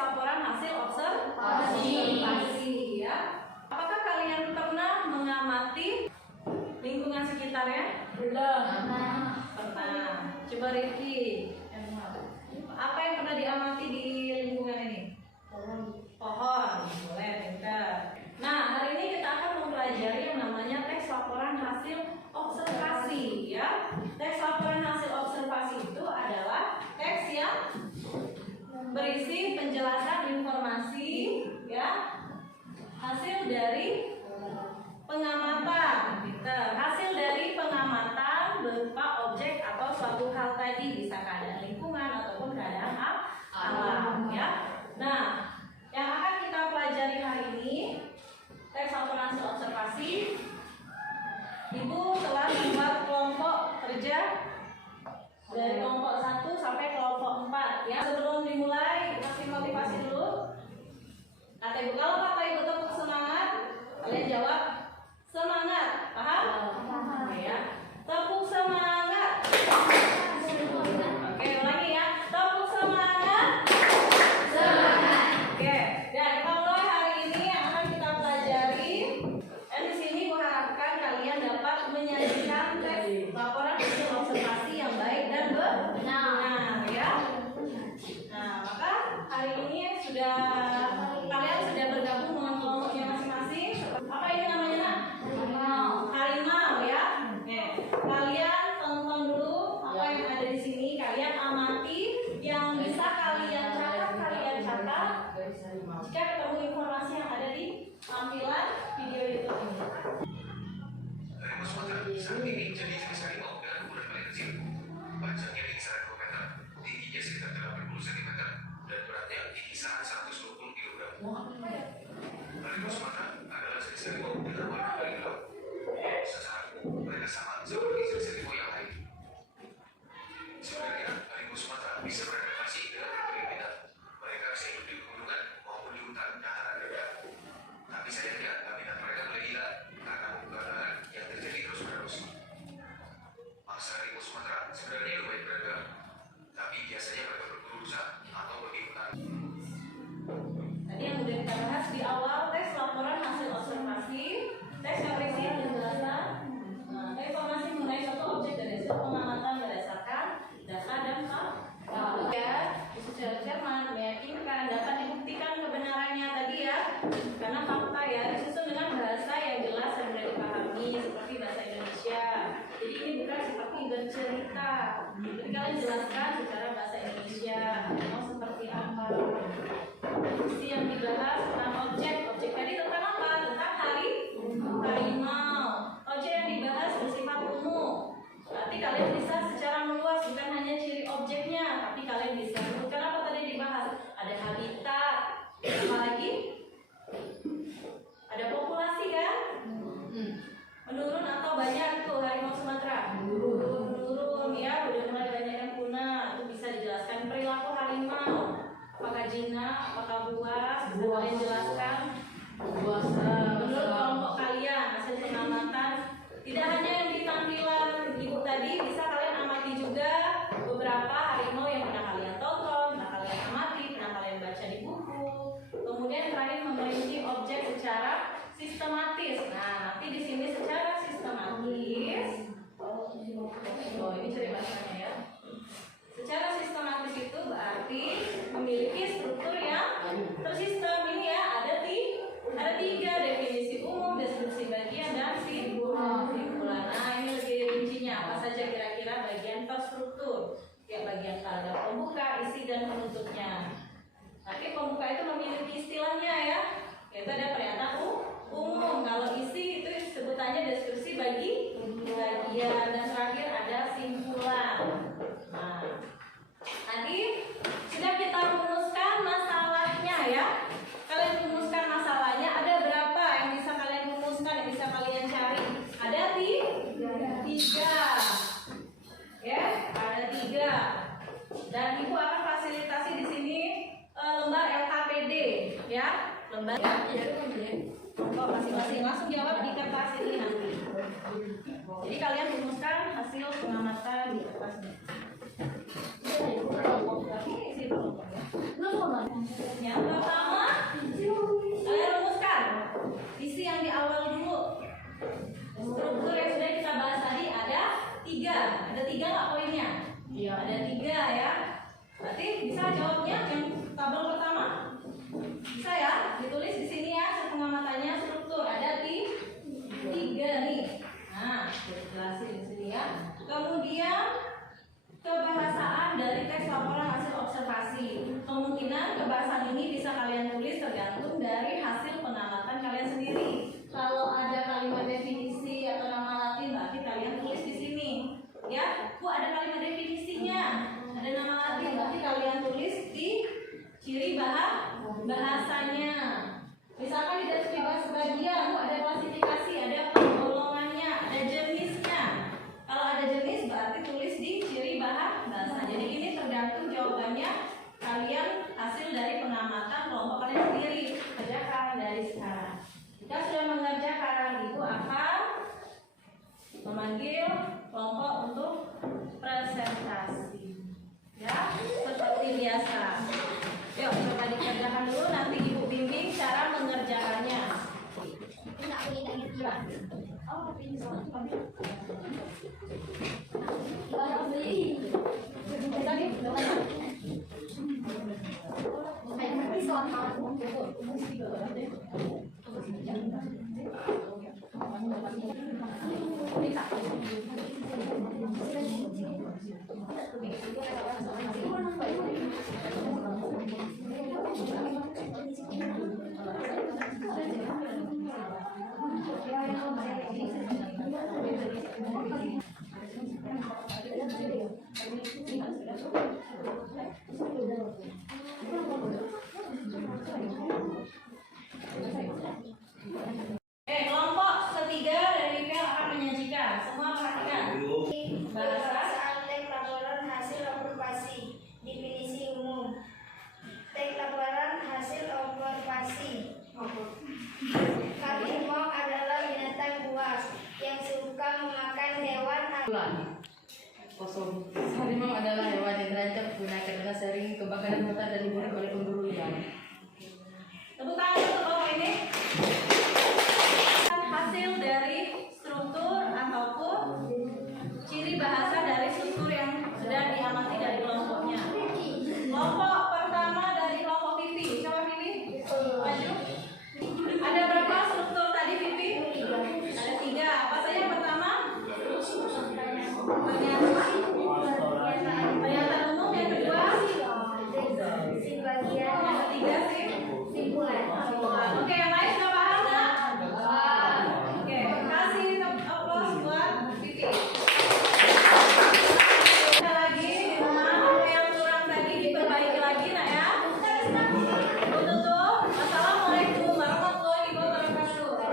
laporan hasil observasi. Ya. Apakah kalian pernah mengamati lingkungan sekitarnya? Belum. Pernah. Coba Rifki. Apa yang pernah diamati di lingkungan ini? Pohon. Boleh, pintar. Nah, hari ini kita akan mempelajari yang namanya teks laporan hasil observasi, ya. Teks laporan hasil observasi itu adalah teks yang berisi penjelasan informasi, ya, hasil dari pengamatan. Hasil dari pengamatan berupa objek atau suatu hal tadi, bisa keadaan lingkungan ataupun keadaan alam, ya. Nah, yang akan kita pelajari hari ini teks laporan hasil observasi. Ibu telah membuat kelompok kerja dari kelompok 1 sampai kelompok 4, ya. Sebelum dimulai, kasih motivasi dulu. Kata ibu, kalau kata ibu tepuk semangat, kalian jawab semangat. Paham? Oke, ya. Tepuk semangat. Oke, ulangi ya. Tepuk semangat. Semangat. Oke, dan kita mulai hari ini yang akan kita pelajari. Dan di sini aku harapkan kalian dapat menyajikan teks laporan hasil observasi yang baik dan benar, ya. Nah, maka hari ini kalian sudah bergabung dengan kelompoknya masing-masing. Apa ini namanya, Nak? Harimau, ya. Oke, kalian tonton dulu apa yang ada di sini. Kalian amati yang bisa kalian catat. Jika ketemu informasi yang ada di tampilan video YouTube ini. Harimau Sumatera saat ini jadi jenis harimau dengan ukuran paling kecil. Panjangnya di kisaran 2 meter, tingginya sekitar 80 cm, dan beratnya di kisaran 120 kg. Harimau Sumatera adalah jenis harimau dengan warna paling gelap. Secara mereka sama seperti jenis harimau yang lain. Sebenarnya harimau Sumatera bisa beradaptasi dengan berbagai bidang. Mereka bisa hidup di pegunungan maupun di hutan dataran rendah. Tapi sayangnya habitat mereka mulai hilang karena pembukaan yang terjadi terus-menerus. Mangsa harimau Sumatera sebenarnya lumayan beragam, tapi biasanya mereka berburu rusa atau pergi hutan. Tadi yang sudah kita bahas di awal teks laporan hasil observasi, teks yang berisi penjelasan informasi mengenai suatu objek dari hasil pengamatan berdasarkan data dan fakta. Ya, secara cermat meyakinkan dapat dibuktikan kebenarannya tadi, ya, karena fakta, ya, disusun dengan bahasa yang jelas dan mudah dipahami seperti bahasa Indonesia. Jadi ini bukan seperti bercerita. Jadi kalian jelaskan secara bahasa Indonesia mau seperti apa. Isi yang dibahas tentang objek tadi tentang apa? Tentang harimau. Objek yang dibahas bersifat umum. Berarti kalian bisa secara meluas, bukan hanya ciri objeknya, tapi kalian bisa sebutkan apa tadi dibahas. Ada habitat, apa lagi? Ada populasi, kan? Menurun atau banyak tuh harimau Sumatera? Menurun, ya, udah mulai banyak yang punah. Itu bisa dijelaskan perilaku harimau. Apakah jinak, apakah buas? Bisa kalian jelaskan? Menurut kelompok kalian, hasil pengamatan tidak hanya yang di tampilan ibu tadi, bisa kalian amati juga beberapa harimau yang pernah kalian tonton, pernah kalian amati, pernah kalian baca di buku. Kemudian terakhir memperinci objek secara sistematis. Nah, nanti di sini secara sistematis. Oh, ini ciri bahasanya, ya. Secara sistematis itu berarti memiliki struktur yang tersistem. Ini, ya, ada 3 definisi umum, deskripsi bagian, dan simpulan. Nah, ini lebih rincinya apa saja kira-kira bagian terstruktur. Ya, bagian paragraf pembuka, isi, dan penutupnya. Tapi pembuka itu memiliki istilahnya, ya. Yaitu ada pernyataan umum. Kalau isi itu sebutannya deskripsi bagian, dan terakhir ada simpulan. Nah, tadi sudah kita rumuskan masalahnya, ya. Kalian rumuskan masalahnya. Ada berapa yang bisa kalian rumuskan, yang bisa kalian cari? Ada 3. Ya, ada 3. Dan ibu akan fasilitasi di sini lembar LKPD, ya. Lembar, ya. Kok masing-masing langsung jawab di kertas ini nanti. Jadi kalian rumuskan hasil pengamatan di kertas ini. Ya. Ada 3 nggak poinnya? Iya. Ada 3 ya. Berarti bisa jawabnya yang tabel pertama? Bisa ya? Ditulis di sini ya pengamatannya struktur. Ada 3 nih. Nah, jelasin di sini ya. Kemudian kebahasaan dari teks laporan hasil observasi. Kemungkinan kebahasan ini bisa kalian tulis tergantung dari hasil pengamatan kalian sendiri. Kalau ada kalimat definisi atau nama latin, berarti kalian tulis di sini. Ya, Bu, ada kalimat definisinya, ada nama latin, berarti kalian tulis di ciri bahasanya. Misalkan di deskripsi bagian, Bu, ada klasifikasi, ada penggolongannya, ada jenisnya. Kalau ada jenis berarti tulis di ciri bahasa. Jadi ini tergantung jawabannya kalian hasil dari pengamatan kelompok kalian sendiri. Kerjakan dari sekarang. Jika sudah mengerjakan, Ibu akan memanggil kelompok untuk presentasi. Ya, seperti biasa. Yuk, coba dikerjakan dulu, nanti Ibu bimbing cara mengerjakannya. Oh, ini kelompok ketiga dari PL akan menyajikan. Semua perhatikan. Bahasa teks laporan hasil observasi. Definisi umum. Teks laporan hasil observasi. Harimau adalah binatang buas yang suka memakan hewan. Kosong. Harimau adalah hewan yang terancam punah karena sering kebakaran hutan dan dibunuh oleh pemburu liar.